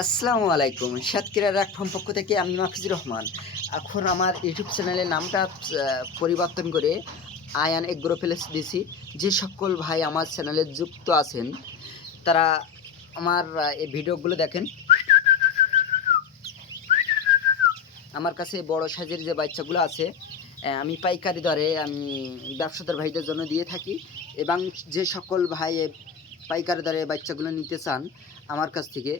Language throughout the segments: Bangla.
আসসালামু আলাইকুম। সাতক্ষীরার এক ফার্ম পক্ষ থেকে আমি মাফিজুর রহমান। এখন আমার ইউটিউব চ্যানেলের নামটা পরিবর্তন করে আয়ান এগ্রো প্লেস দিছি। যে সকল ভাই আমার চ্যানেলে যুক্ত আছেন তারা আমার এই ভিডিওগুলো দেখেন। আমার কাছে বড় সাইজের যে বাচ্চাগুলো আছে আমি পাইকারি দরে আমি ব্যবসাদার ভাইদের জন্য দিয়ে থাকি, এবং যে সকল ভাই পাইকারি দরে বাচ্চাগুলো নিতে চান আমার কাছ থেকে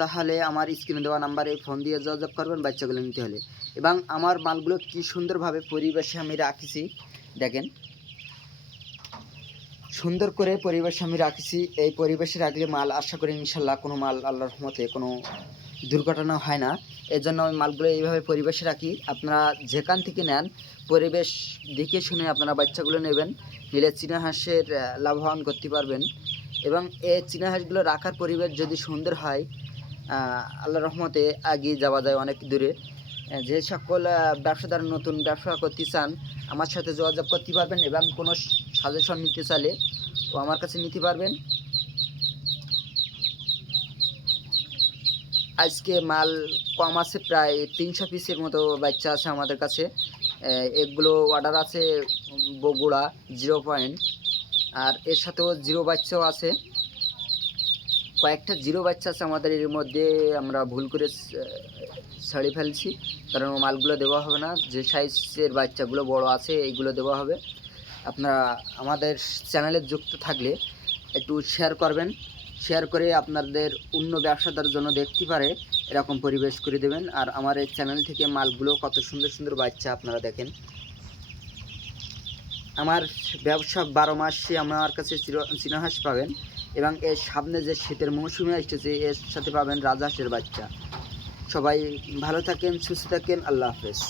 তাহলে আমার স্ক্রিনে দেওয়া নাম্বারে ফোন দিয়ে যোগাযোগ করবেন বাচ্চাগুলো নিতে হলে। এবং আমার মালগুলো কি সুন্দরভাবে পরিবেশে আমি রাখছি দেখেন, সুন্দর করে পরিবেশে আমি রাখছি। এই পরিবেশে রাখলে মাল আশা করি ইনশাল্লাহ কোনো মাল আল্লাহর রহমতে কোনো দুর্ঘটনা হয় না। এর জন্য আমি মালগুলো এইভাবে পরিবেশে রাখি। আপনারা যেখান থেকে নেন পরিবেশ দেখে শুনে আপনারা বাচ্চাগুলো নেবেন, নিলে চীনা হাঁসের লাভবান করতে পারবেন। এবং এই চীনা হাঁসগুলো রাখার পরিবেশ যদি সুন্দর হয় আল্লাহর রহমতে এগিয়ে যাওয়া যায় অনেক দূরে। যে সকল ব্যবসাদার নতুন ব্যবসা করতে চান আমার সাথে যোগাযোগ করতে পারবেন, এবং কোনো সাজেশন নিতে চাইলে ও আমার কাছে নিতে পারবেন। আজকে মাল কম আছে, প্রায় 300 পিসের মতো বাচ্চা আছে আমাদের কাছে। এগুলো অর্ডার আছে বগুড়া 0 আর এর সাথেও 0 বাচ্চাও আছে। কয়েকটা 0 বাচ্চা আছে আমাদের, এর মধ্যে আমরা ভুল করে ছাড়ি ফেলছি, কারণ মালগুলো দেওয়া হবে না। যে সাইজের বাচ্চাগুলো বড় আছে এইগুলো দেওয়া হবে। আপনারা আমাদের চ্যানেলে যুক্ত থাকলে একটু শেয়ার করবেন, শেয়ার করে আপনাদের অন্য ব্যবসাদার জন্য দেখতে পারে এরকম পরিবেশ করে দেবেন। আর আমার এই চ্যানেল থেকে মালগুলো কত সুন্দর সুন্দর বাচ্চা আপনারা দেখেন। আমার ব্যবসা 12 মাসে আমার কাছে চীনা হাঁস পাবেন, এবং এর সামনে যে শীতের মৌসুমে আসতেছে এর সাথে পাবেন রাজহাঁসের বাচ্চা। সবাই ভালো থাকেন, সুস্থ থাকেন, আল্লাহ হাফেজ।